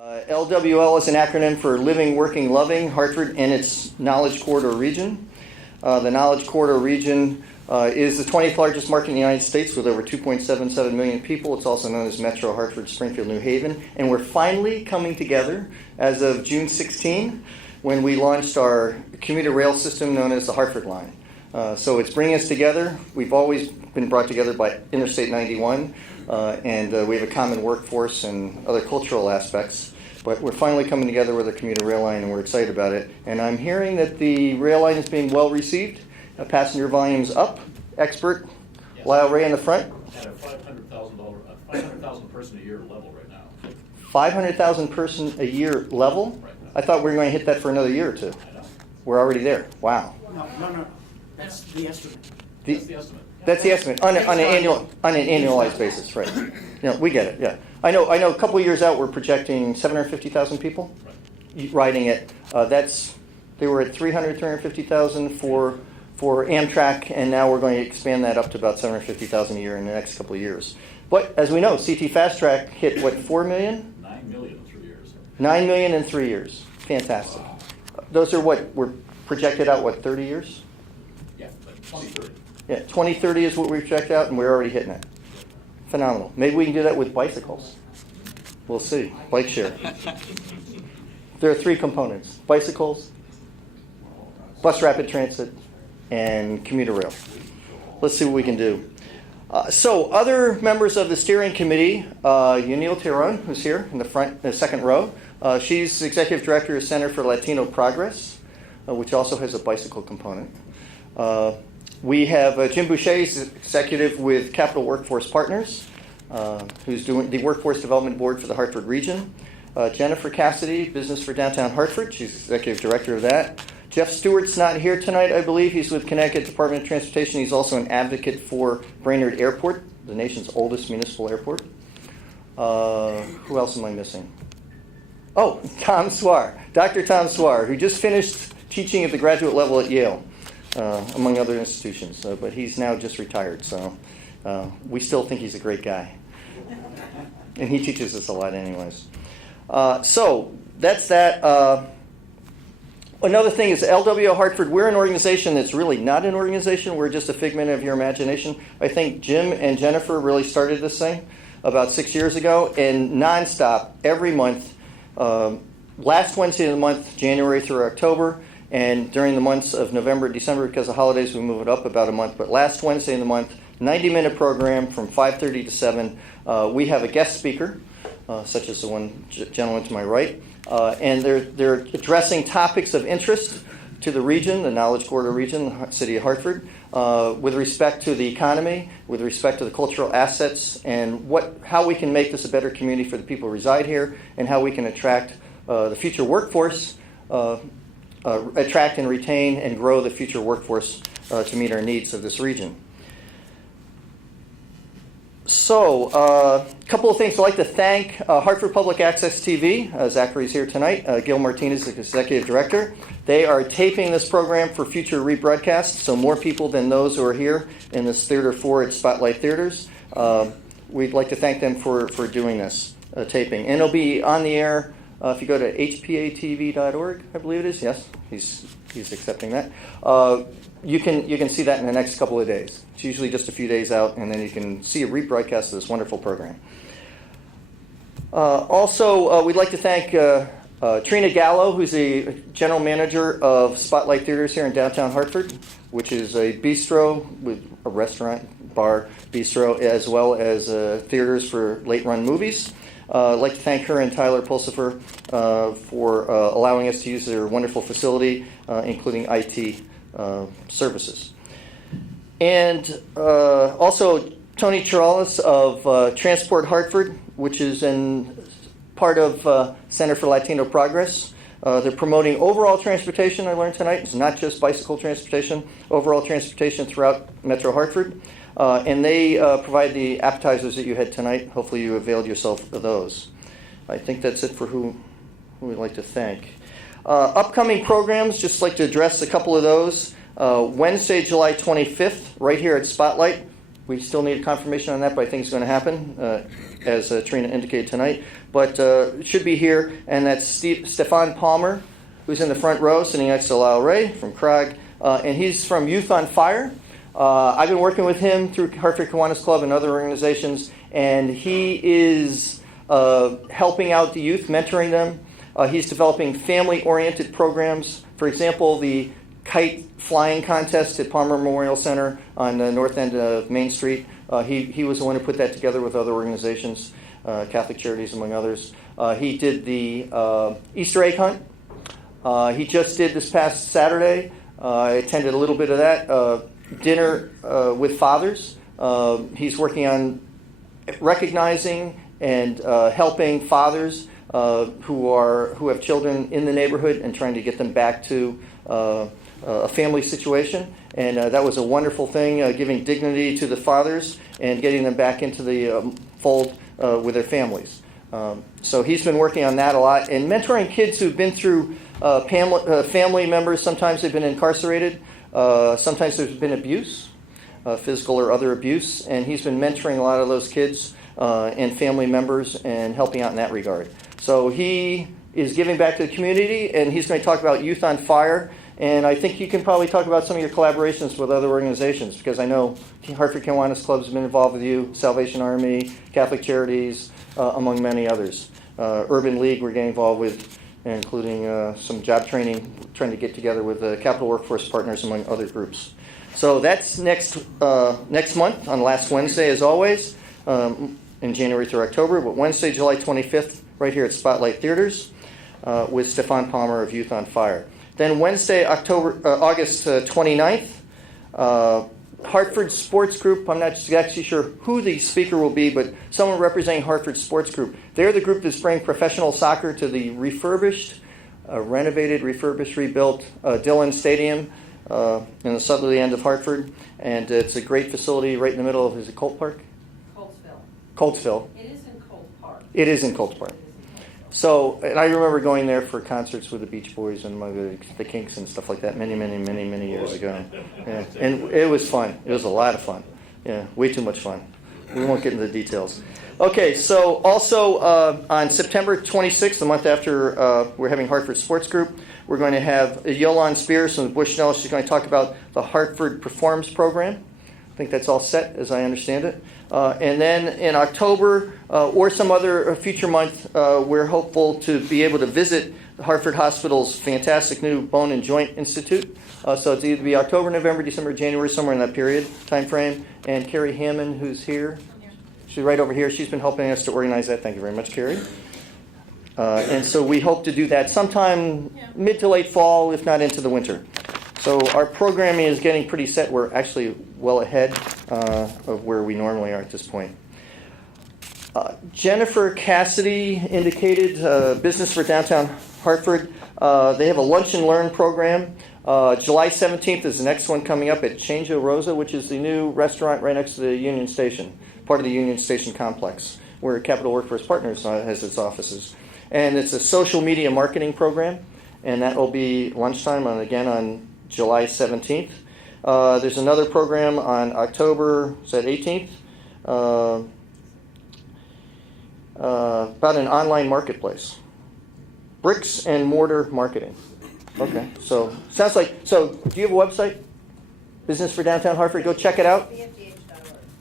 LWL is an acronym for Living, Working, Loving, Hartford and its Knowledge Corridor region. The Knowledge Corridor region is the 20th largest market in the United States with over 2.77 million people. It's also known as Metro Hartford, Springfield, New Haven. And we're finally coming together as of June 16 when we launched our commuter rail system known as the Hartford line. So it's bringing us together. We've always been brought together by Interstate 91, and we have a common workforce and other cultural aspects. But we're finally coming together with a commuter rail line, and we're excited about it. And I'm hearing that the rail line is being well received. Passenger volumes up. Expert, yes. Lyle Ray in the front. At a $500,000 person a year level right now. 500,000 person a year level? Right now. I thought we were going to hit that for another year or two. I know. We're already there. Wow. No. That's the estimate. That's the estimate. That's the estimate on an annualized basis, right? Yeah, we get it. Yeah, I know. A couple of years out, we're projecting 750,000 people riding it. They were at 350,000 for Amtrak, and now we're going to expand that up to about 750,000 a year in the next couple of years. But as we know, CT Fast Track hit what, 4 million? 9 million in 3 years. 9 million in 3 years. Fantastic. Those are what we're projected out. What, 30 years? Yeah, but 2030. Yeah, 2030 is what we project out, and we're already hitting it. Phenomenal. Maybe we can do that with bicycles. We'll see. Bike share. There are 3 components: bicycles, bus rapid transit, and commuter rail. Let's see what we can do. So other members of the steering committee, Yunil Tiron, who's here in the front, the second row. She's executive director of Center for Latino Progress, which also has a bicycle component. We have Jim Boucher, executive with Capital Workforce Partners, who's doing the Workforce Development Board for the Hartford region. Jennifer Cassidy, Business for Downtown Hartford. She's executive director of that. Jeff Stewart's not here tonight, I believe. He's with Connecticut Department of Transportation. He's also an advocate for Brainerd Airport, the nation's oldest municipal airport. Who else am I missing? Oh, Tom Swar, Dr. Tom Swar, who just finished teaching at the graduate level at Yale. Among other institutions, but he's now just retired, so we still think he's a great guy. And he teaches us a lot anyways. So that's that. Another thing is LWL Hartford, we're an organization that's really not an organization. We're just a figment of your imagination. I think Jim and Jennifer really started this thing about 6 years ago, and nonstop, every month, last Wednesday of the month, January through October, and during the months of November, December, because of holidays, we move it up about a month. But last Wednesday of the month, 90-minute program from 5:30 to 7. We have a guest speaker, such as the one gentleman to my right. And they're addressing topics of interest to the region, the Knowledge Corridor region, the city of Hartford, with respect to the economy, with respect to the cultural assets, and how we can make this a better community for the people who reside here, and how we can attract the future workforce, attract and retain and grow the future workforce to meet our needs of this region. So, a couple of things. I'd like to thank Hartford Public Access TV. Zachary's here tonight. Gil Martinez, the executive director. They are taping this program for future rebroadcasts, so more people than those who are here in this Theater 4 at Spotlight Theaters. We'd like to thank them for doing this taping. And it'll be on the air. If you go to HPA-TV.org, I believe it is. Yes, he's accepting that. You can see that in the next couple of days. It's usually just a few days out, and then you can see a rebroadcast of this wonderful program. Also, we'd like to thank Trina Gallo, who's the general manager of Spotlight Theaters here in downtown Hartford, which is a bistro with a restaurant, bar, bistro, as well as theaters for late-run movies. I'd like to thank her and Tyler Pulsifer for allowing us to use their wonderful facility, including IT services. And also Tony Chiralis of Transport Hartford, which is part of Center for Latino Progress. They're promoting overall transportation, I learned tonight. It's not just bicycle transportation, overall transportation throughout Metro Hartford. And they provide the appetizers that you had tonight. Hopefully you availed yourself of those. I think that's it for who we'd like to thank. Upcoming programs, just like to address a couple of those. Wednesday, July 25th, right here at Spotlight, We still need a confirmation on that, but I think it's going to happen, as Trina indicated tonight. But it should be here, and that's Stefan Palmer, who's in the front row, sitting next to Lyle Ray from Krag, and he's from Youth on Fire. I've been working with him through Hartford Kiwanis Club and other organizations, and he is helping out the youth, mentoring them. He's developing family-oriented programs. For example, the kite flying contest at Palmer Memorial Center on the north end of Main Street. He was the one who put that together with other organizations, Catholic Charities among others. He did the Easter egg hunt. He just did this past Saturday. I attended a little bit of that. Dinner with fathers. He's working on recognizing and helping fathers who have children in the neighborhood and trying to get them back to a family situation. And that was a wonderful thing, giving dignity to the fathers and getting them back into the fold with their families. So he's been working on that a lot and mentoring kids who've been through family members. Sometimes they've been incarcerated. Sometimes there's been abuse, physical or other abuse, and he's been mentoring a lot of those kids and family members and helping out in that regard. So he is giving back to the community, and he's going to talk about Youth on Fire. And I think you can probably talk about some of your collaborations with other organizations, because I know Hartford Kiwanis Club has been involved with you, Salvation Army, Catholic Charities, among many others. Urban League we're getting involved with, including some job training, trying to get together with Capital Workforce Partners, among other groups. So that's next month on last Wednesday, as always, in January through October, but Wednesday, July 25th, right here at Spotlight Theaters, with Stefan Palmer of Youth on Fire. Then Wednesday, August 29th, Hartford Sports Group. I'm not actually sure who the speaker will be, but someone representing Hartford Sports Group. They're the group that's bringing professional soccer to the renovated, rebuilt Dillon Stadium in the southerly end of Hartford. And it's a great facility right in the middle of, is it Colt Park? Coltsville. It is in Colt Park. It is in Colt Park. So, and I remember going there for concerts with the Beach Boys and the Kinks and stuff like that many years ago. Yeah. And it was fun. It was a lot of fun. Yeah, way too much fun. We won't get into the details. Okay, so also on September 26th, the month after we're having Hartford Sports Group, we're going to have Yolande Spears from Bushnell. She's going to talk about the Hartford Performs program. I think that's all set, as I understand it. And then in October or some other future month, we're hopeful to be able to visit Hartford Hospital's fantastic new Bone and Joint Institute. So it's either be October, November, December, January, somewhere in that period, time frame. And Carrie Hammond, who's here, she's right over here. She's been helping us to organize that. Thank you very much, Carrie. And so we hope to do that sometime mid to late fall, if not into the winter. So our programming is getting pretty set. We're actually well ahead of where we normally are at this point. Jennifer Cassidy indicated Business for Downtown Hartford. They have a Lunch and Learn program. July 17th is the next one coming up at Changio Rosa, which is the new restaurant right next to the Union Station, part of the Union Station complex, where Capital Workforce Partners has its offices. And it's a social media marketing program, and that will be lunchtime again on July 17th. There's another program on October, is that 18th? About an online marketplace. Bricks and mortar marketing. Okay, so sounds like, so do you have a website? Business for Downtown Hartford, go check it out.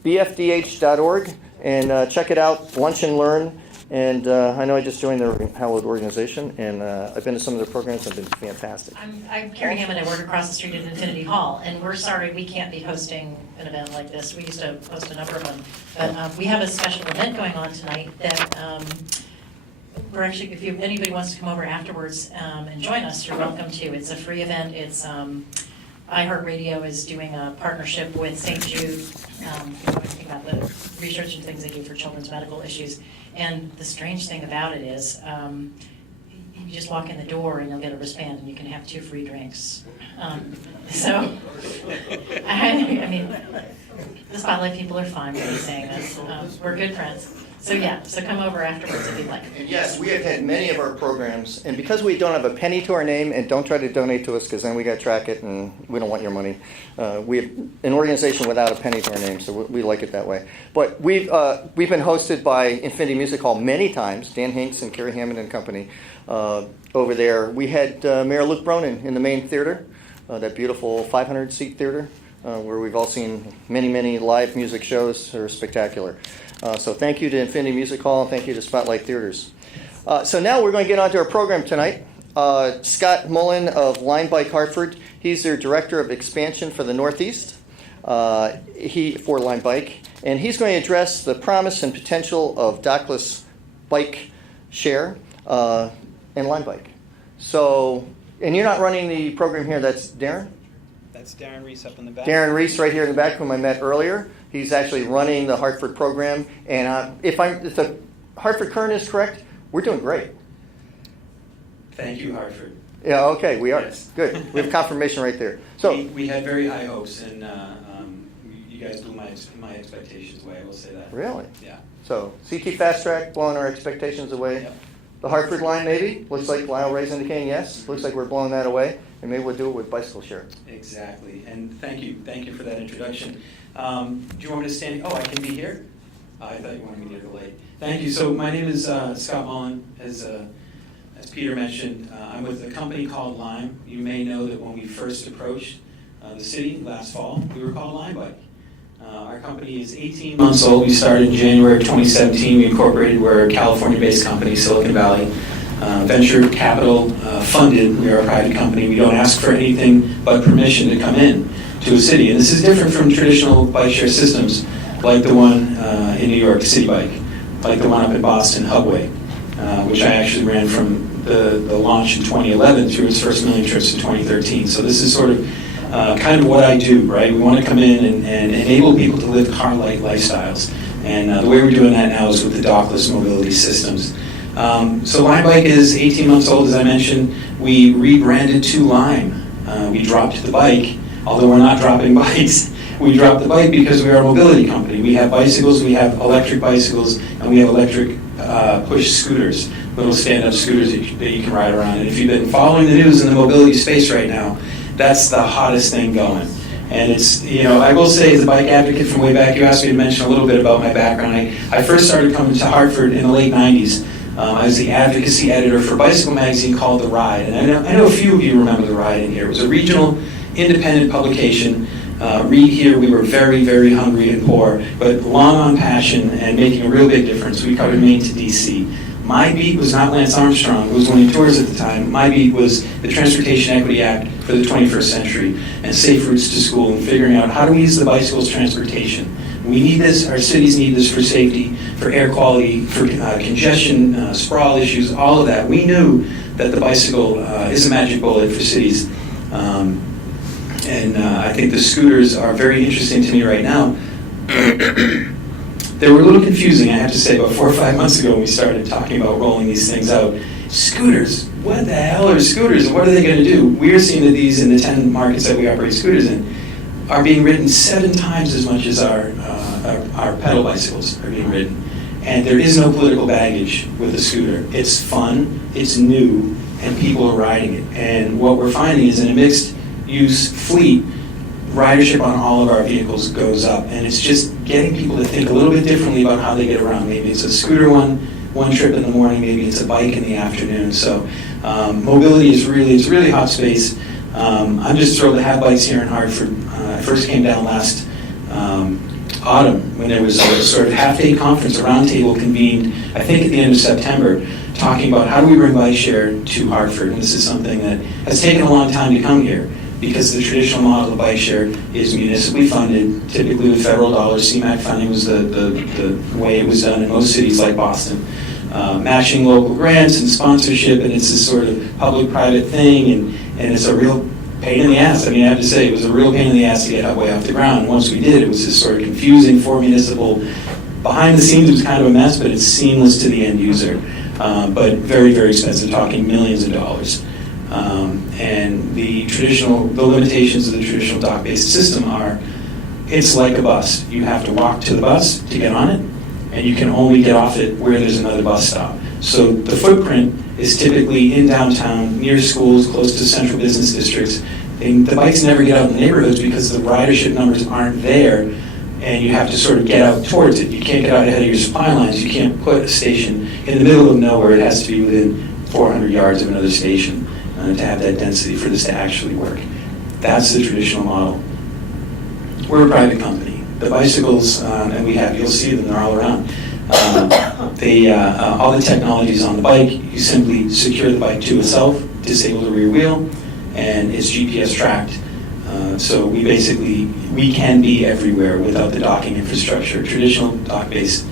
BFDH.org, and check it out, Lunch and Learn. And I know I just joined the Hallowed organization, and I've been to some of their programs. They've been fantastic. I'm Carrie Hammond. I work across the street at Infinity Hall, and we're sorry we can't be hosting an event like this. We used to host a number of them, but we have a special event going on tonight that we're actually, if anybody wants to come over afterwards and join us, you're welcome to. It's a free event. It's iHeartRadio is doing a partnership with St. Jude. Think about the research and things they do for children's medical issues. And the strange thing about it is, you just walk in the door and you'll get a wristband and you can have 2 free drinks. I mean, The Spotlight people are fine with me saying this. We're good friends. So yeah, so come over afterwards if you'd like. And yes, we have had many of our programs, and because we don't have a penny to our name, and don't try to donate to us because then we got to track it and we don't want your money. We have an organization without a penny to our name, so we like it that way. But we've been hosted by Infinity Music Hall many times, Dan Hinks and Kerry Hammond and company over there. We had Mayor Luke Bronin in the main theater, that beautiful 500-seat theater, where we've all seen many, many live music shows that are spectacular. So thank you to Infinity Music Hall, and thank you to Spotlight Theaters. So now we're going to get on to our program tonight. Scott Mullen of LimeBike Hartford, he's their Director of Expansion for the Northeast for LimeBike, and he's going to address the promise and potential of dockless bike share and LimeBike. So, and you're not running the program here, that's Darren? That's Darren Reese up in the back. Darren Reese right here in the back, whom I met earlier. He's actually running the Hartford program. And if the Hartford Current is correct, we're doing great. Thank you, Hartford. Yeah, okay, we are. Yes. Good. We have confirmation right there. So We had very high hopes, and you guys blew my expectations away, I will say that. really? Yeah. So CT Fast Track blowing our expectations away. Yep. The Hartford line maybe? Looks like Lyle Ray's indicating yes. Looks like we're blowing that away. And maybe we'll do it with bicycle share. Exactly, and thank you for that introduction. Do you want me to stand? Oh, I can be here? I thought you wanted me to delay. Thank you. So my name is Scott Mullen. As Peter mentioned, I'm with a company called Lime. You may know that when we first approached the city last fall, we were called LimeBike. Our company is 18 months old. We started in January of 2017. We incorporated. We're a California-based company, Silicon Valley. Venture capital funded. We are a private company. We don't ask for anything but permission to come in to a city. And this is different from traditional bike share systems like the one in New York, City Bike, like the one up in Boston, Hubway, which I actually ran from the launch in 2011 through its first million trips in 2013. So this is sort of kind of what I do, right? We want to come in and enable people to live car-like lifestyles. And the way we're doing that now is with the dockless mobility systems. So LimeBike is 18 months old, as I mentioned. We rebranded to Lime. We dropped the bike, although we're not dropping bikes. We dropped the bike because we are a mobility company. We have bicycles, we have electric bicycles, and we have electric push scooters, little stand-up scooters that you can ride around. And if you've been following the news in the mobility space right now, that's the hottest thing going. And it's, I will say as a bike advocate from way back, you asked me to mention a little bit about my background. I first started coming to Hartford in the late 90s. I was the advocacy editor for a bicycle magazine called The Ride. And I know a few of you remember The Ride in here. It was a regional independent publication. Read here, we were very, very hungry and poor, but long on passion and making a real big difference. We covered Maine to DC. My beat was not Lance Armstrong, who was winning tours at the time. My beat was the Transportation Equity Act for the 21st century and safe routes to school and figuring out how do we use the bicycle as transportation. We need this, our cities need this for safety, for air quality, for congestion, sprawl issues, all of that. We knew that the bicycle is a magic bullet for cities. And I think the scooters are very interesting to me right now. They were a little confusing, I have to say, about 4 or 5 months ago when we started talking about rolling these things out. Scooters, what the hell are scooters and what are they going to do? We're seeing that these, in the 10 markets that we operate scooters in, are being ridden 7 times as much as our pedal bicycles are being ridden. And there is no political baggage with a scooter. It's fun, it's new, and people are riding it. And what we're finding is in a mixed use fleet, ridership on all of our vehicles goes up, and it's just getting people to think a little bit differently about how they get around. Maybe it's a scooter one trip in the morning, maybe it's a bike in the afternoon. So mobility is really hot space. I'm just thrilled to have bikes here in Hartford. I first came down last autumn when there was a sort of half-day conference, a roundtable convened, I think at the end of September, talking about how do we bring bike share to Hartford. And this is something that has taken a long time to come here, because the traditional model of bike share is municipally funded, typically with federal dollars. CMAQ funding was the way it was done in most cities like Boston. Matching local grants and sponsorship, and it's this sort of public-private thing, and it's a real pain in the ass. I mean, I have to say, it was a real pain in the ass to get Hubway off the ground. Once we did, it was just sort of confusing for municipal. Behind the scenes, it was kind of a mess, but it's seamless to the end user. But very, very expensive, talking millions of dollars. And the limitations of the traditional dock-based system are it's like a bus. You have to walk to the bus to get on it, and you can only get off it where there's another bus stop. So the footprint is typically in downtown, near schools, close to central business districts. And the bikes never get out in the neighborhoods because the ridership numbers aren't there, and you have to sort of get out towards it. You can't get out ahead of your supply lines. You can't put a station in the middle of nowhere. It has to be within 400 yards of another station to have that density for this to actually work. That's the traditional model. We're a private company. The bicycles, and you'll see them, they're all around. All the technologies on the bike, you simply secure the bike to itself, disable the rear wheel, and it's GPS tracked. So we can be everywhere without the docking infrastructure. Traditional dock-based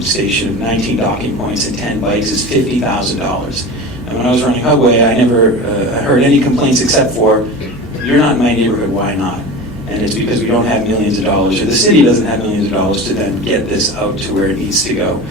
station of 19 docking points and 10 bikes is $50,000. And when I was running Hubway, I never heard any complaints except for, you're not in my neighborhood, why not? And it's because we don't have millions of dollars, or the city doesn't have millions of dollars to then get this out to where it needs to go.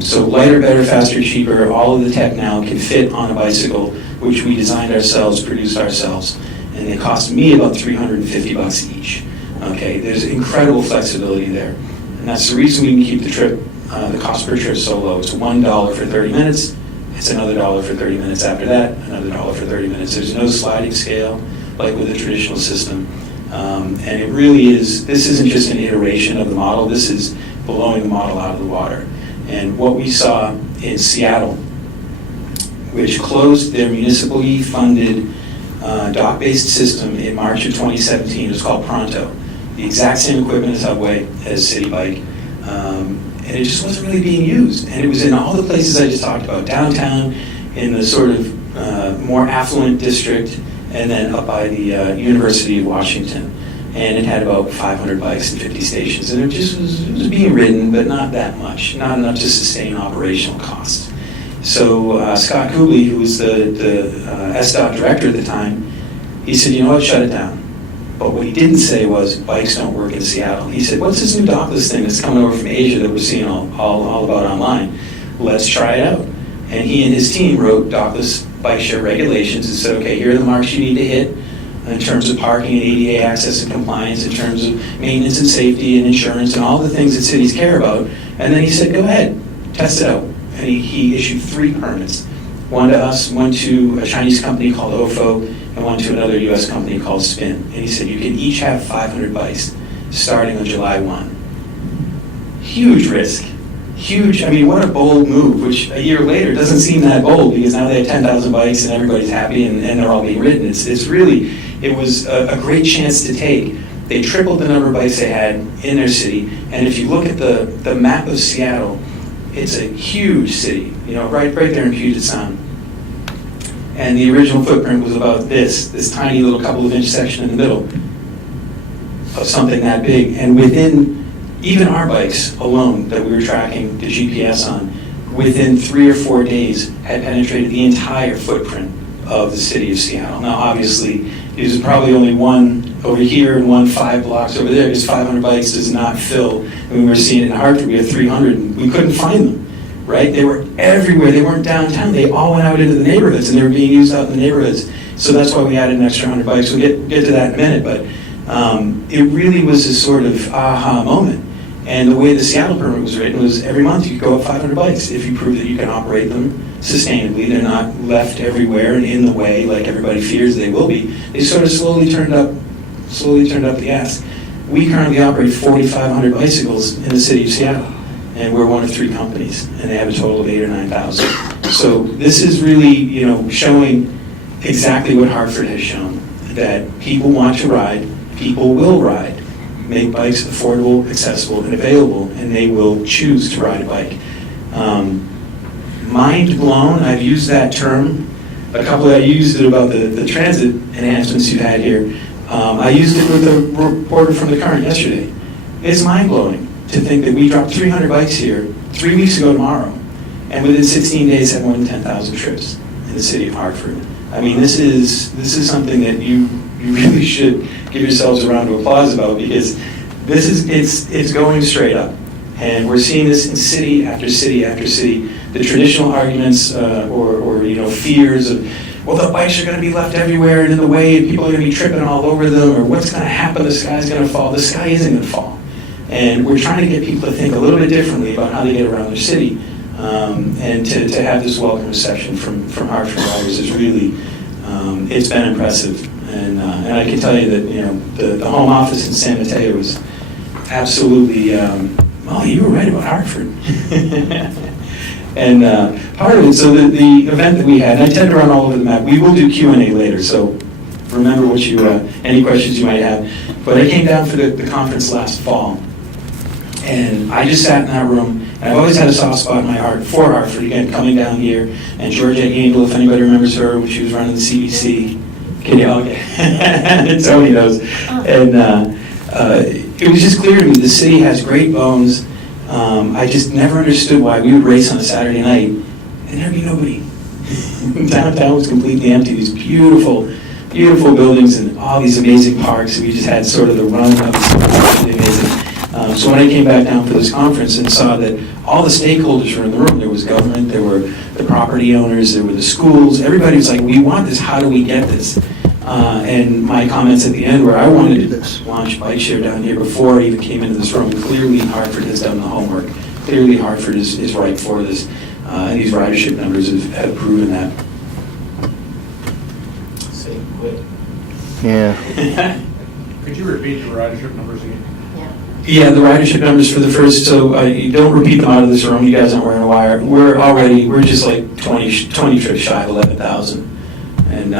So lighter, better, faster, cheaper, all of the tech now can fit on a bicycle, which we designed ourselves, produced ourselves, and they cost me about $350 each. Okay, there's incredible flexibility there. And that's the reason we can keep the cost per trip so low. It's $1 for 30 minutes, it's another $1 for 30 minutes after that, another $1 for 30 minutes. There's no sliding scale like with a traditional system. And it really is, this isn't just an iteration of the model, this is blowing the model out of the water. And what we saw in Seattle, which closed their municipally funded dock-based system in March of 2017, it was called Pronto. The exact same equipment as Hubway, as City Bike, and it just wasn't really being used. And it was in all the places I just talked about, downtown, in the sort of more affluent district, and then up by the University of Washington. And it had about 500 bikes and 50 stations. And it was being ridden, but not that much, not enough to sustain operational costs. So Scott Kubley, who was the SDOT director at the time, he said, you know what, shut it down. But what he didn't say was, bikes don't work in Seattle. He said, what's this new dockless thing that's coming over from Asia that we're seeing all about online? Let's try it out. And he and his team wrote dockless bike share regulations and said, okay, here are the marks you need to hit in terms of parking and ADA access and compliance, in terms of maintenance and safety and insurance and all the things that cities care about. And then he said, go ahead, test it out. And he issued 3 permits. One to us, one to a Chinese company called OFO, and one to another US company called Spin. And he said, you can each have 500 bikes starting on July 1. Huge risk. Huge, I mean, what a bold move, which a year later doesn't seem that bold because now they have 10,000 bikes and everybody's happy and they're all being ridden. It's really, it was a great chance to take. They tripled the number of bikes they had in their city. And if you look at the map of Seattle, it's a huge city, you know, right there in Puget Sound. And the original footprint was about this tiny little couple of inch section in the middle of something that big. And within even our bikes alone that we were tracking the GPS on, within 3 or 4 days had penetrated the entire footprint of the city of Seattle. Now obviously, there's probably only one over here and one 5 blocks over there, because 500 bikes does not fill. When we were seeing it in Hartford, we had 300 and we couldn't find them, right? They were everywhere, they weren't downtown, they all went out into the neighborhoods and they were being used out in the neighborhoods. So that's why we added an extra 100 bikes. We'll get to that in a minute, but it really was this sort of aha moment. And the way the Seattle permit was written was every month you could go up 500 bikes if you prove that you can operate them sustainably. They're not left everywhere and in the way like everybody fears they will be. They sort of slowly turned up the gas. We currently operate 4,500 bicycles in the city of Seattle, and we're one of 3 companies, and they have a total of 8,000 or 9,000. So this is really, you know, showing exactly what Hartford has shown, that people want to ride, people will ride. Make bikes affordable, accessible, and available, and they will choose to ride a bike. Mind blown, I've used that term. I used it about the transit enhancements you've had here. I used it with a reporter from the Current yesterday. It's mind blowing to think that we dropped 300 bikes here 3 weeks ago tomorrow, and within 16 days had more than 10,000 trips in the city of Hartford. I mean, this is something that you really should give yourselves a round of applause about, because it's going straight up. And we're seeing this in city after city after city. The traditional arguments or you know, fears of well, the bikes are going to be left everywhere and in the way, and people are going to be tripping all over them, or what's going to happen, the sky's going to fall. The sky isn't going to fall. And we're trying to get people to think a little bit differently about how they get around their city. And to have this welcome reception from Hartford riders is really, it's been impressive. And I can tell you that, the home office in San Mateo was absolutely, well, you were right about Hartford. And part of it, so the event that we had, and I tend to run all over the map. We will do Q&A later, so remember what you, any questions you might have. But I came down for the conference last fall, and I just sat in that room, and I've always had a soft spot in my heart for Hartford, again, coming down here, and Georgette Gable, if anybody remembers her, when she was running the CBC. Can you? Okay. Tony knows. And it was just clear to me, the city has great bones. I just never understood why we would race on a Saturday night and there'd be nobody. Downtown was completely empty. These beautiful, beautiful buildings and all these amazing parks. We just had sort of the run of it. Really amazing. So when I came back down for this conference and saw that all the stakeholders were in the room, there was government, there were the property owners, there were the schools, everybody was like, we want this, how do we get this? And my comments at the end were, I wanted to launch bike share down here before I even came into this room. Clearly Hartford has done the homework. Clearly Hartford is right for this. And these ridership numbers have proven that. Say quit. Yeah. Could you repeat the ridership numbers again? Yeah, the ridership numbers for the first, so you don't repeat them out of this room, you guys aren't wearing a wire. We're just like 20 trips shy of 11,000. And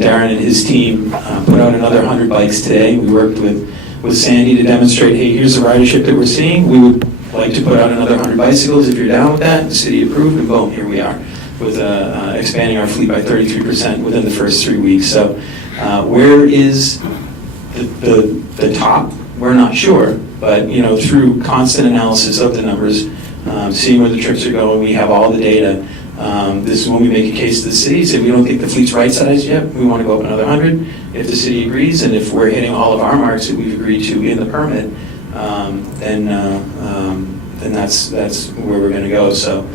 Darren and his team put out another 100 bikes today. We worked with Sandy to demonstrate, hey, here's the ridership that we're seeing. We would like to put out another 100 bicycles if you're down with that. The city approved, and boom, here we are with expanding our fleet by 33% within the first 3 weeks. So where is the top? We're not sure, but through constant analysis of the numbers, seeing where the trips are going, we have all the data. This is when we make a case to the city, say we don't think the fleet's right-sized yet, we want to go up another 100. If the city agrees, and if we're hitting all of our marks that we've agreed to in the permit, then that's where we're going to go. So,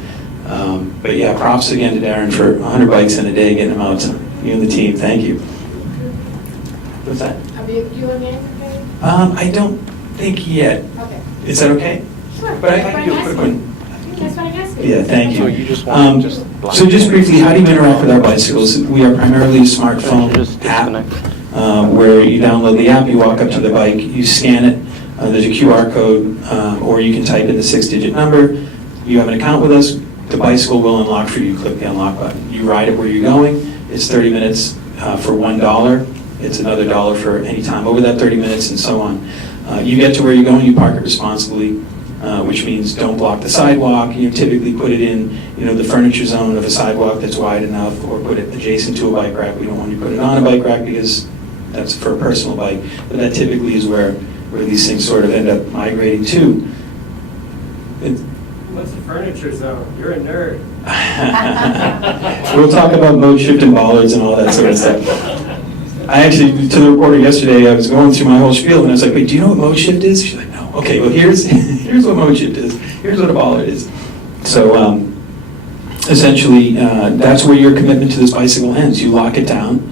but yeah, props again to Darren for 100 bikes in a day, getting them out to you and the team. Thank you. What's that? Are you doing it? I don't think yet. Okay. Is that okay? Sure. But I can do a quick one. That's what I'm asking. Yeah, thank you. So you just want to So just briefly, how do you interact with our bicycles? We are primarily a smartphone app where you download the app, you walk up to the bike, you scan it, there's a QR code, or you can type in the 6-digit number. You have an account with us, the bicycle will unlock for you. Click the unlock button. You ride it where you're going. It's 30 minutes for $1. It's another $1 for any time over that 30 minutes and so on. You get to where you're going, you park it responsibly, which means don't block the sidewalk. You typically put it in, the furniture zone of a sidewalk that's wide enough, or put it adjacent to a bike rack. We don't want you to put it on a bike rack because that's for a personal bike, but that typically is where these things sort of end up migrating to. What's the furniture zone? You're a nerd. We'll talk about mode shift and bollards and all that sort of stuff. I actually, to the reporter yesterday, I was going through my whole spiel, and I was like, wait, do you know what mode shift is? She's like, no. Okay, well, here's what mode shift is. Here's what a bollard is. So essentially, that's where your commitment to this bicycle ends. You lock it down.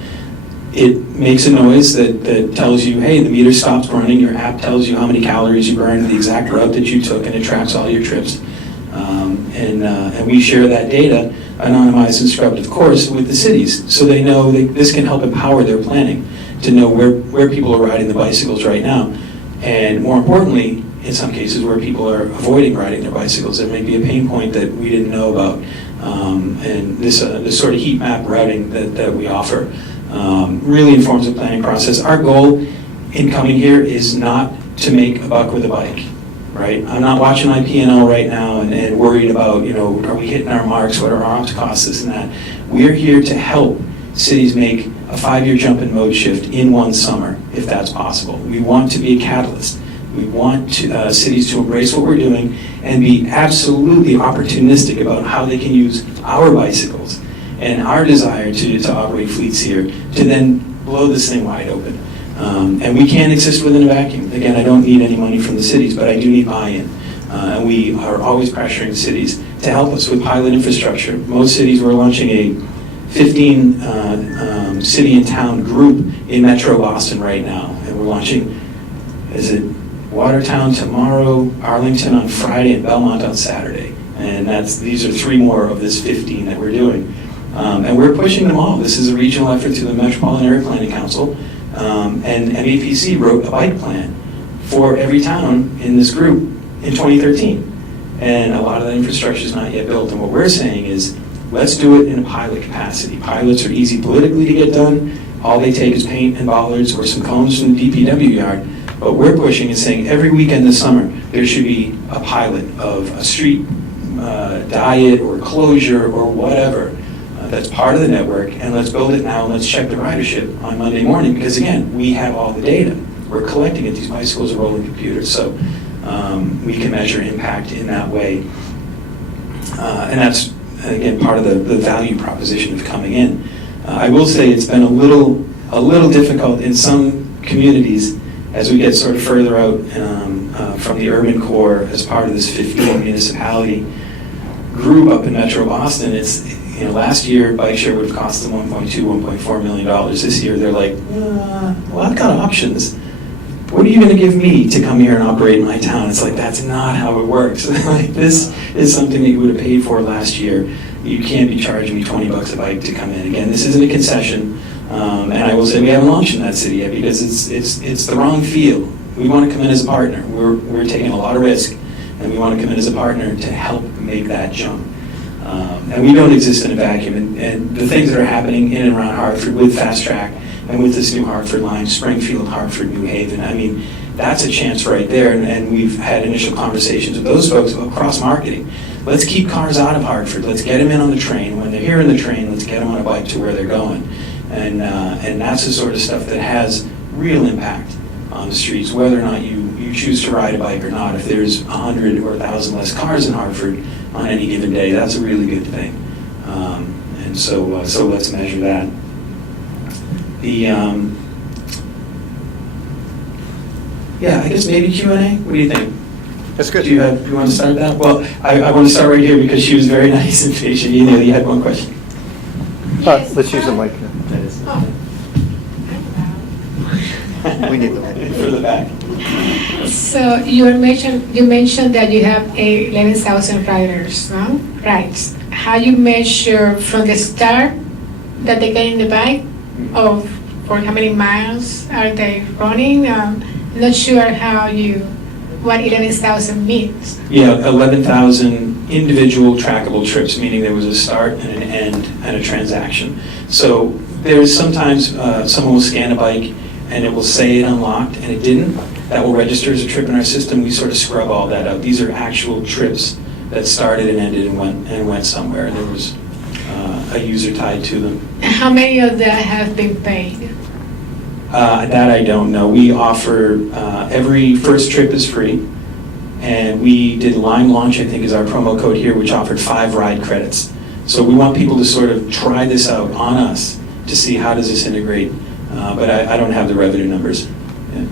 It makes a noise that tells you, hey, the meter stops running. Your app tells you how many calories you burned, the exact route that you took, and it tracks all your trips. And we share that data, anonymized and scrubbed, of course, with the cities, so they know this can help empower their planning to know where people are riding the bicycles right now, and more importantly, in some cases where people are avoiding riding their bicycles. There may be a pain point that we didn't know about, and this sort of heat map routing that we offer really informs the planning process. Our goal in coming here is not to make a buck with a bike. Right? I'm not watching my P&L right now and worried about, are we hitting our marks? What are our ops costs, this and that? We're here to help cities make a 5-year jump in mode shift in one summer, if that's possible. We want to be a catalyst. We want cities to embrace what we're doing and be absolutely opportunistic about how they can use our bicycles and our desire to operate fleets here to then blow this thing wide open. And we can't exist within a vacuum. Again, I don't need any money from the cities, but I do need buy-in. And we are always pressuring cities to help us with pilot infrastructure. Most cities, we're launching a 15 city and town group in Metro Boston right now. And we're launching, is it Watertown tomorrow, Arlington on Friday, and Belmont on Saturday. And these are 3 more of this 15 that we're doing. And we're pushing them all. This is a regional effort to the Metropolitan Area Planning Council. And MAPC wrote a bike plan for every town in this group in 2013. And a lot of that infrastructure is not yet built. And what we're saying is, let's do it in a pilot capacity. Pilots are easy politically to get done. All they take is paint and bollards or some cones from the DPW yard. But we're pushing and saying every weekend this summer, there should be a pilot of a street diet or closure or whatever that's part of the network, and let's build it now, and let's check the ridership on Monday morning, because again, we have all the data. We're collecting it. These bicycles are rolling computers, so we can measure impact in that way. And that's, again, part of the value proposition of coming in. I will say it's been a little difficult in some communities as we get sort of further out from the urban core as part of this 15 municipality group up in Metro Boston. It's, last year bike share would have cost them $1.4 million. This year they're like, well, I've got options. What are you going to give me to come here and operate in my town? It's like, that's not how it works. Like, this is something that you would have paid for last year. You can't be charging me $20 a bike to come in. Again, this isn't a concession. And I will say we haven't launched in that city yet because it's the wrong feel. We want to come in as a partner. We're taking a lot of risk, and we want to come in as a partner to help make that jump. And we don't exist in a vacuum. And the things that are happening in and around Hartford with Fast Track and with this new Hartford line, Springfield, Hartford, New Haven, I mean, that's a chance right there. And we've had initial conversations with those folks across marketing. Let's keep cars out of Hartford. Let's get them in on the train. When they're here in the train, let's get them on a bike to where they're going. And that's the sort of stuff that has real impact on the streets, whether or not you choose to ride a bike or not. If there's 100 or 1,000 less cars in Hartford on any given day, that's a really good thing. And so let's measure that. I guess maybe Q&A. What do you think? That's good. Do you want to start that? Well, I want to start right here because she was very nice and patient. You had one question. Let's use the mic. We need the mic. For the back. So you mentioned that you have 11,000 riders, no? Rides. How you measure from the start that they get in the bike, or for how many miles are they running? Not sure what 11,000 means. Yeah, 11,000 individual trackable trips, meaning there was a start and an end and a transaction. So there's sometimes someone will scan a bike and it will say it unlocked and it didn't. That will register as a trip in our system. We sort of scrub all that out. These are actual trips that started and ended and went somewhere. There was a user tied to them. How many of that have been paid? That I don't know. We offer, every first trip is free, and we did Lime Launch, I think is our promo code here, which offered 5 ride credits. So we want people to sort of try this out on us to see how does this integrate, but I don't have the revenue numbers. Yeah.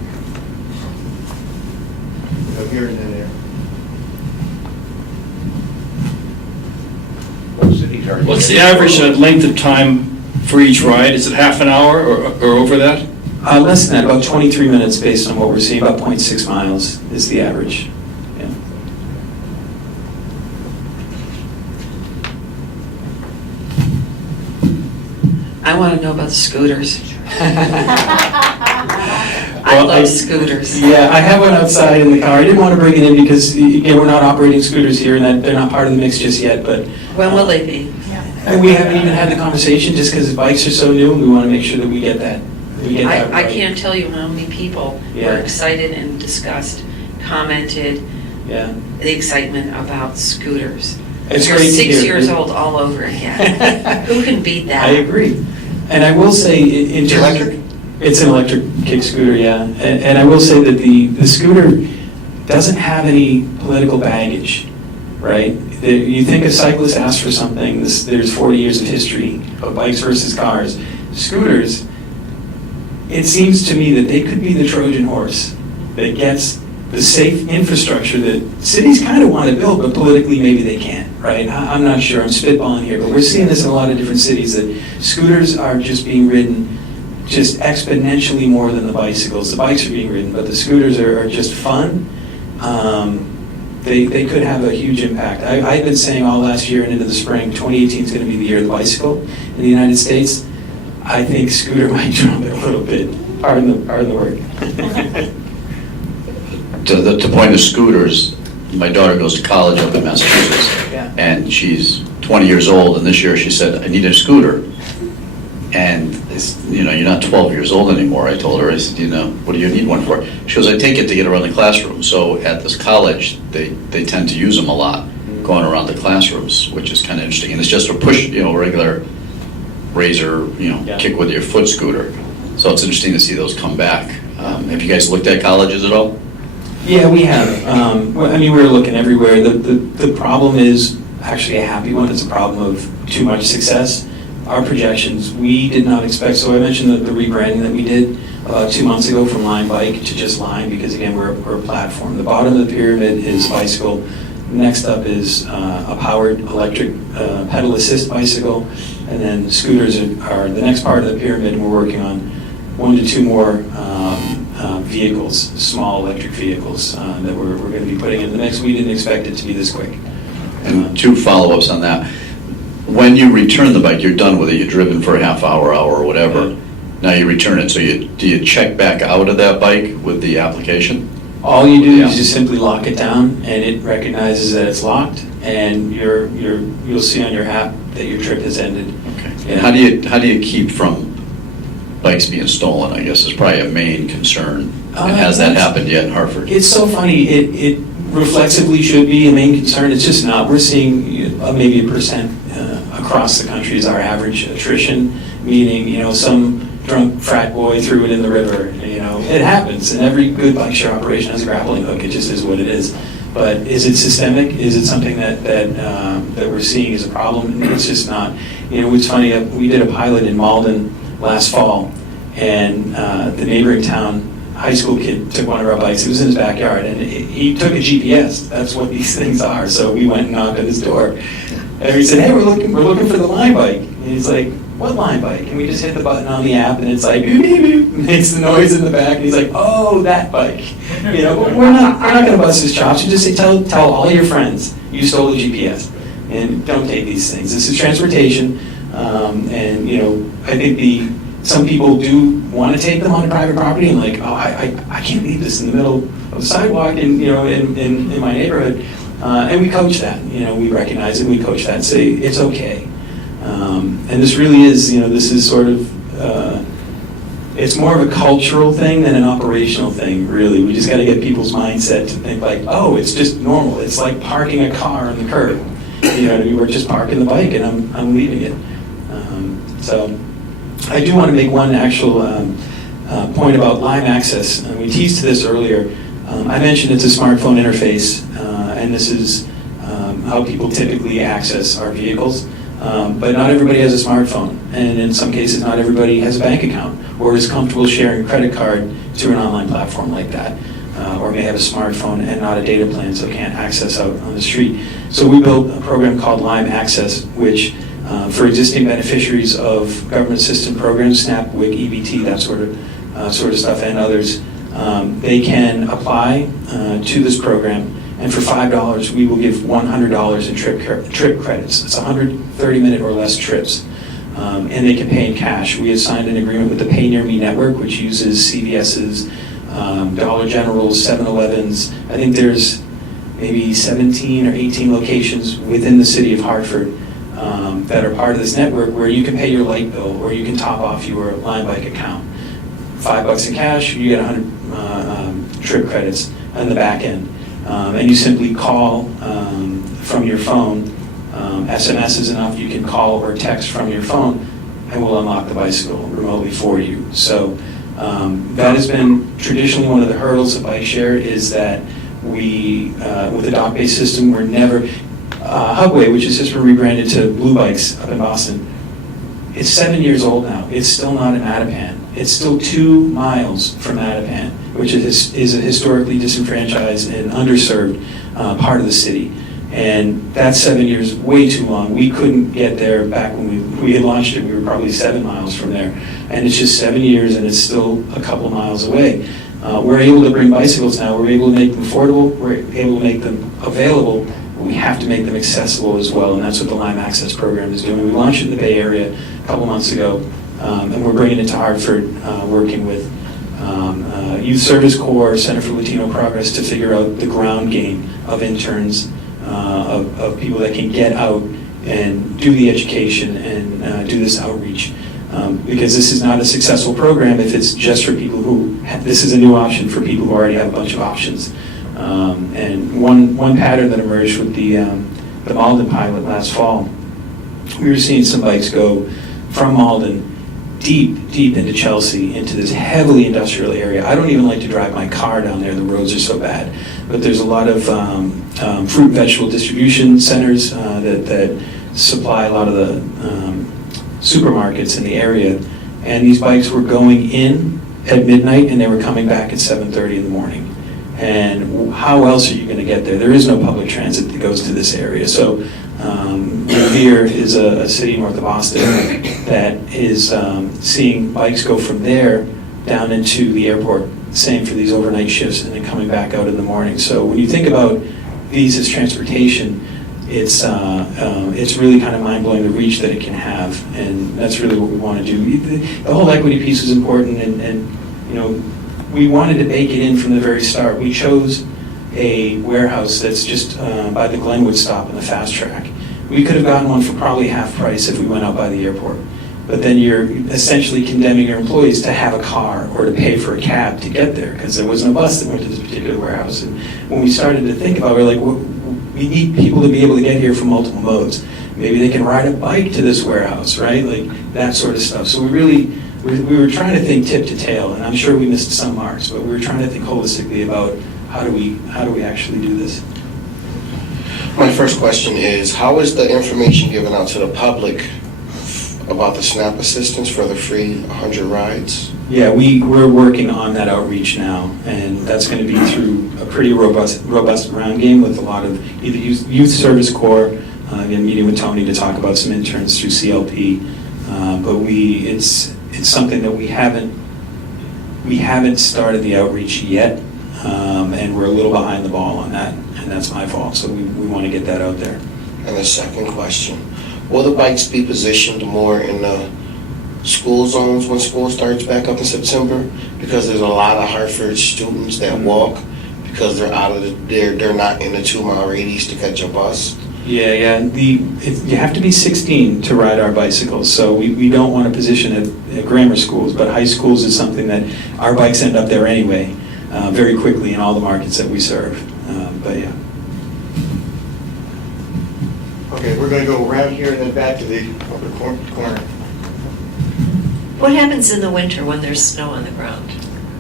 Here and then there. What's the average length of time for each ride? Is it half an hour or over that? Less than that, about 23 minutes based on what we're seeing, about 0.6 miles is the average. Yeah. I want to know about the scooters. I Well, love scooters. Yeah, I have one outside in the car. I didn't want to bring it in because, again, we're not operating scooters here and that they're not part of the mix just yet, but. When will they be? And we haven't even had the conversation just because bikes are so new and we want to make sure that we get that. I can't tell you how many people Yeah. were excited and discussed, commented, Yeah. the excitement about scooters. It's They're great to 6 hear. years old all over again. Who can beat that? I agree. And I will say, in terms Electric? It's an electric kick scooter, yeah. And I will say that the scooter doesn't have any political baggage, right? You think a cyclist asks for something, there's 40 years of history of bikes versus cars. Scooters, it seems to me that they could be the Trojan horse that gets the safe infrastructure that cities kind of want to build, but politically maybe they can't. right? I'm not sure, I'm spitballing here, but we're seeing this in a lot of different cities, that scooters are just being ridden just exponentially more than the bicycles. The bikes are being ridden, but the scooters are just fun. They could have a huge impact. I've been saying all last year and into the spring, 2018 is going to be the year of the bicycle in the United States. I think scooter might trump it a little bit. Pardon the word. To point of scooters, my daughter goes to college up in Massachusetts, Yeah. and she's 20 years old, and this year she said, I need a scooter. And, you're not 12 years old anymore, I told her. I said, what do you need one for? She goes, I take it to get around the classroom. So at this college, they tend to use them a lot, going around the classrooms, which is kind of interesting. And it's just a push, regular razor, Yeah. kick with your foot scooter. So it's interesting to see those come back. Have you guys looked at colleges at all? Yeah, we have. We're looking everywhere. The problem is actually a happy one. It's a problem of too much success. Our projections, we did not expect, so I mentioned the rebranding that we did about 2 months ago from LimeBike to just Lime, because again, we're a platform. The bottom of the pyramid is bicycle. Next up is a powered electric pedal assist bicycle, and then scooters are the next part of the pyramid, and we're working on 1 to 2 more vehicles, small electric vehicles that we're going to be putting in the mix. We didn't expect it to be this quick. And 2 follow-ups on that. When you return the bike, you're done with it, you're driven for a half hour or whatever. Yeah. Now you return it, so do you check back out of that bike with the application? All you do Yeah. is just simply lock it down, and it recognizes that it's locked, and you'll see on your app that your trip has ended. Okay. And how do you keep from bikes being stolen? I guess is probably a main concern. And has that happened yet in Hartford? It's so funny. It reflexively should be a main concern. It's just not. We're seeing maybe 1% across the country is our average attrition, meaning some drunk frat boy threw it in the river. It happens, and every good bike share operation has a grappling hook. It just is what it is. But is it systemic? Is it something that we're seeing as a problem? It's just not. It's funny. We did a pilot in Malden last fall, and the neighboring town high school kid took one of our bikes. It was in his backyard, and he took a GPS. That's what these things are. So we went and knocked on his door, and we said, "Hey, we're looking for the LimeBike." And he's like, "What LimeBike?" And we just hit the button on the app, and it's like beep, beep, beep, makes the noise in the back. And he's like, "Oh, that bike." But we're not going to bust his chops. You just say, tell all your friends you stole a GPS, and don't take these things. This is transportation, and I think some people do want to take them on private property, and I can't leave this in the middle of the sidewalk in my neighborhood. And we coach that, we recognize it, we coach that and say it's okay. And this really is, this is sort of, it's more of a cultural thing than an operational thing, really. We just got to get people's mindset to think oh, it's just normal. It's like parking a car on the curb. We're just parking the bike and I'm leaving it. So I do want to make one actual point about Lime Access. We teased this earlier. I mentioned it's a smartphone interface, and this is how people typically access our vehicles. But not everybody has a smartphone, and in some cases not everybody has a bank account or is comfortable sharing a credit card to an online platform like that, or may have a smartphone and not a data plan, so can't access out on the street. So we built a program called Lime Access, which for existing beneficiaries of government assistance programs, SNAP, WIC, EBT, that sort of stuff, and others, they can apply to this program, and for $5 we will give $100 in trip credits. It's 130-minute or less trips, and they can pay in cash. We have signed an agreement with the Pay Near Me network, which uses CVS's, Dollar General's, 7-Elevens. I think there's maybe 17 or 18 locations within the city of Hartford that are part of this network where you can pay your light bill or you can top off your LimeBike account. $5 in cash, you get 100 trip credits on the back end. And you simply call from your phone. SMS is enough. You can call or text from your phone, and we'll unlock the bicycle remotely for you. So that has been traditionally one of the hurdles of bike share, is that we, with the dock-based system, we're never, Hubway, which has just been rebranded to Blue Bikes up in Boston, it's 7 years old now. It's still not in Mattapan. It's still 2 miles from Mattapan, which is a historically disenfranchised and underserved part of the city. And that's 7 years, way too long. We couldn't get there back when we had launched it. We were probably 7 miles from there. And it's just 7 years and it's still a couple of miles away. We're able to bring bicycles now. We're able to make them affordable. We're able to make them available. But we have to make them accessible as well. And that's what the Lime Access program is doing. We launched it in the Bay Area a couple months ago. And we're bringing it to Hartford, working with Youth Service Corps, Center for Latino Progress to figure out the ground game of interns, of people that can get out and do the education and do this outreach. Because this is not a successful program if it's just for people who, this is a new option for people who already have a bunch of options. And one pattern that emerged with the Malden pilot last fall, we were seeing some bikes go from Malden deep into Chelsea, into this heavily industrial area. I don't even like to drive my car down there, the roads are so bad. But there's a lot of fruit and vegetable distribution centers that supply a lot of the supermarkets in the area. And these bikes were going in at midnight and they were coming back at 7:30 in the morning. And how else are you going to get there? There is no public transit that goes to this area. So Revere is a city north of Boston that is seeing bikes go from there down into the airport. Same for these overnight shifts and then coming back out in the morning. So when you think about these as transportation, it's really kind of mind-blowing the reach that it can have, and that's really what we want to do. The whole equity piece was important, and you know, we wanted to bake it in from the very start. We chose a warehouse that's just by the Glenwood stop on the fast track. We could have gotten one for probably half price if we went out by the airport. But then you're essentially condemning your employees to have a car or to pay for a cab to get there because there wasn't a bus that went to this particular warehouse. And when we started to think about it, we were like, we need people to be able to get here from multiple modes. Maybe they can ride a bike to this warehouse, right? Like that sort of stuff. So we were trying to think tip to tail, and I'm sure we missed some marks, but we were trying to think holistically about how do we actually do this. My first question is, how is the information given out to the public about the SNAP assistance for the free 100 rides? Yeah, we're working on that outreach now, and that's going to be through a pretty robust ground game with a lot of either Youth Service Corps, again, meeting with Tony to talk about some interns through CLP, but it's something that we haven't started the outreach yet, and we're a little behind the ball on that, and that's my fault, so we want to get that out there. And the second question, will the bikes be positioned more in the school zones when school starts back up in September? Because there's a lot of Hartford students that walk because they're not in the 2-mile radius to catch a bus. Yeah. You have to be 16 to ride our bicycles, so we don't want to position it at grammar schools, but high schools is something that our bikes end up there anyway, very quickly in all the markets that we serve. But yeah. Okay, we're going to go around here and then back to the upper corner. What happens in the winter when there's snow on the ground?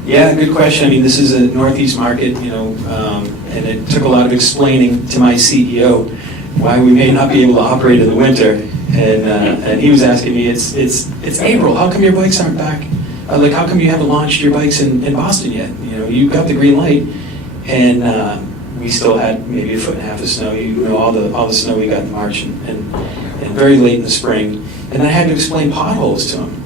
Yeah, good question. I mean, this is a Northeast market, and it took a lot of explaining to my CEO why we may not be able to operate in the winter. And he was asking me, it's April, how come your bikes aren't back? Like, how come you haven't launched your bikes in Boston yet? You got the green light. And we still had maybe 1.5 feet of snow. All the snow we got in March and very late in the spring. And I had to explain potholes to them.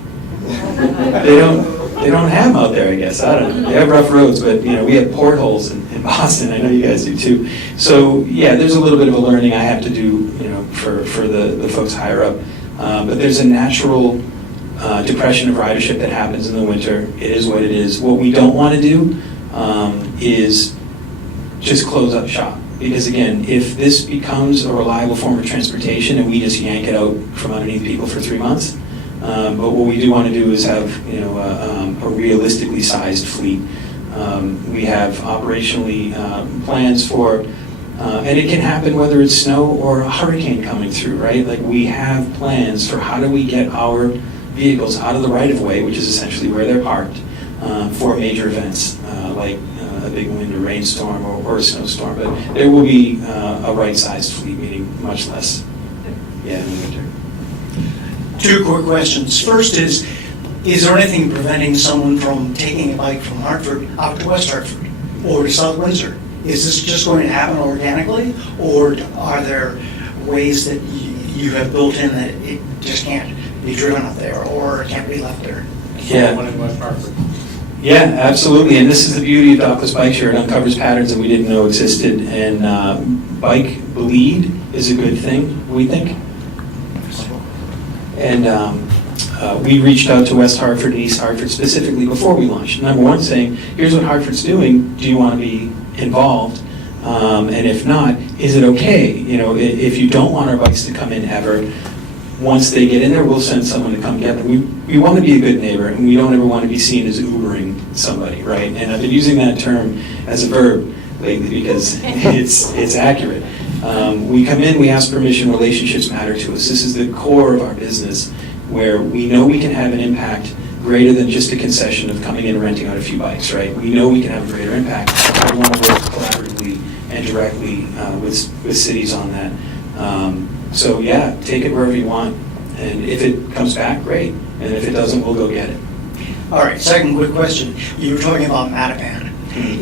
They don't have them out there, I guess. I don't know. They have rough roads, but we have portholes in Boston. I know you guys do too. So yeah, there's a little bit of a learning I have to do, for the folks higher up. But there's a natural depression of ridership that happens in the winter. It is what it is. What we don't want to do is just close up shop. Because again, if this becomes a reliable form of transportation and we just yank it out from underneath people for 3 months, but what we do want to do is have a realistically sized fleet. We have operationally plans for, and it can happen whether it's snow or a hurricane coming through, right? Like we have plans for how do we get our vehicles out of the right of way, which is essentially where they're parked, for major events like a big wind or rainstorm or a snowstorm. But there will be a right-sized fleet, meaning much less, in the winter. 2 quick questions. First is there anything preventing someone from taking a bike from Hartford out to West Hartford or to South Windsor Is this just going to happen organically, or are there ways that you have built in that it just can't be driven up there, or it can't be left there? Yeah. One in West Hartford. Yeah, absolutely, and this is the beauty of Dockless Bike Share. It uncovers patterns that we didn't know existed, and bike bleed is a good thing, we think. And we reached out to West Hartford and East Hartford specifically before we launched. Number one, saying, here's what Hartford's doing, do you want to be involved? And if not, is it okay? You know, if you don't want our bikes to come in ever, once they get in there, we'll send someone to come get them. We want to be a good neighbor, and we don't ever want to be seen as Ubering somebody, right? And I've been using that term as a verb lately because it's accurate. We come in, we ask permission, relationships matter to us. This is the core of our business, where we know we can have an impact greater than just a concession of coming in and renting out a few bikes, right? We know we can have a greater impact. We want to work collaboratively and directly with cities on that. So yeah, take it wherever you want, and if it comes back, great, and if it doesn't, we'll go get it. All right, second quick question. You were talking about Mattapan.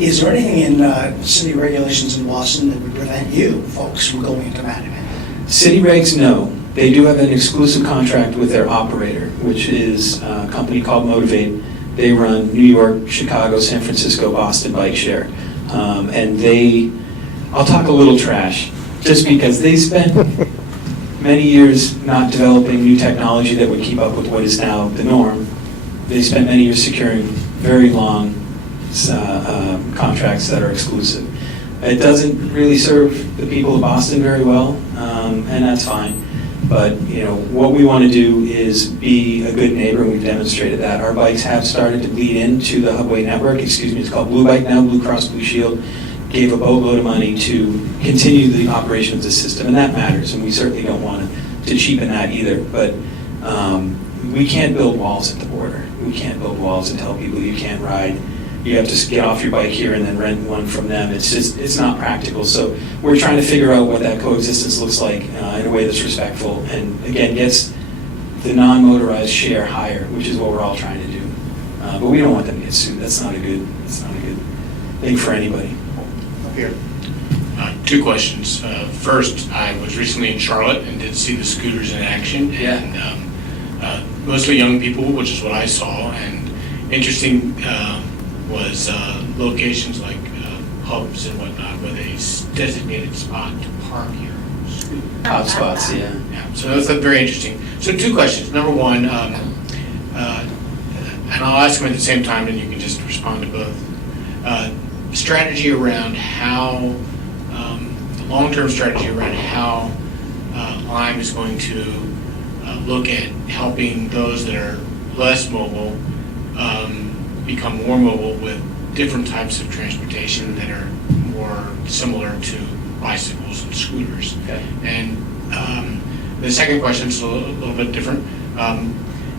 Is there anything in city regulations in Boston that would prevent you folks from going into Mattapan? City regs, no. They do have an exclusive contract with their operator, which is a company called Motivate. They run New York, Chicago, San Francisco, Boston Bike Share. And I'll talk a little trash, just because they spent many years not developing new technology that would keep up with what is now the norm. They spent many years securing very long contracts that are exclusive. It doesn't really serve the people of Boston very well, and that's fine. But you know, what we want to do is be a good neighbor, and we've demonstrated that. Our bikes have started to bleed into the Hubway network. It's called Blue Bike now, Blue Cross Blue Shield. Gave a boatload of money to continue the operation of the system, and that matters, and we certainly don't want to cheapen that either. But we can't build walls at the border. We can't build walls and tell people you can't ride. You have to get off your bike here and then rent one from them. It's not practical. So we're trying to figure out what that coexistence looks like in a way that's respectful, and again, gets the non-motorized share higher, which is what we're all trying to do. But we don't want them to get sued. That's not a good thing for anybody. Here. Two questions. First, I was recently in Charlotte and did see the scooters in action. Yeah. And mostly young people, which is what I saw. And interesting was locations like hubs and whatnot, where they designated spot to park your scooter. Hot spots, yeah. Yeah. So that's very interesting. So two questions. Number one, and I'll ask them at the same time, and you can just respond to both. Strategy around how, long-term strategy around how Lime is going to look at helping those that are less mobile become more mobile with different types of transportation that are more similar to bicycles and scooters. Okay. And the second question is a little bit different.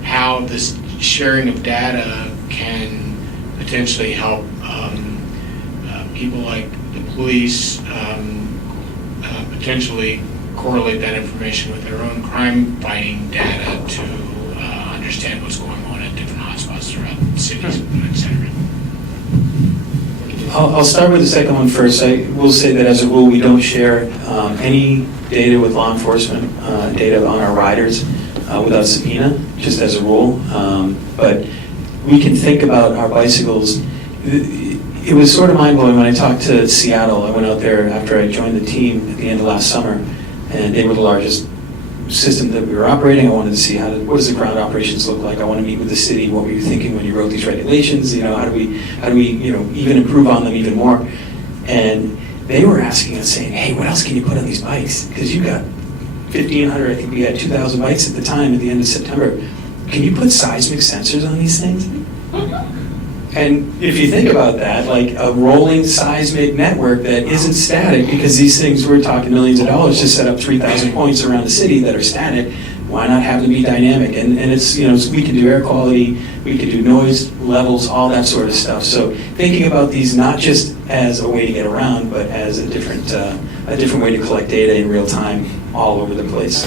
How this sharing of data can potentially help people like the police potentially correlate that information with their own crime-fighting data to understand what's going on at different hotspots throughout cities, etc. I'll start with the second one first. I will say that as a rule, we don't share any data with law enforcement, data on our riders without subpoena, just as a rule. But we can think about our bicycles. It was sort of mind-blowing when I talked to Seattle. I went out there after I joined the team at the end of last summer, and they were the largest system that we were operating. I wanted to see what does the ground operations look like. I want to meet with the city. What were you thinking when you wrote these regulations? You know, how do we even improve on them even more? And they were asking us, saying, "Hey, what else can you put on these bikes? Because you got 1,500. I think we had 2,000 bikes at the time at the end of September. Can you put seismic sensors on these things?" And if you think about that, like a rolling seismic network that isn't static, because these things, we're talking millions of dollars to set up 3,000 points around the city that are static, why not have them be dynamic? And it's, we can do air quality, we can do noise levels, all that sort of stuff. So thinking about these not just as a way to get around, but as a different way to collect data in real time all over the place.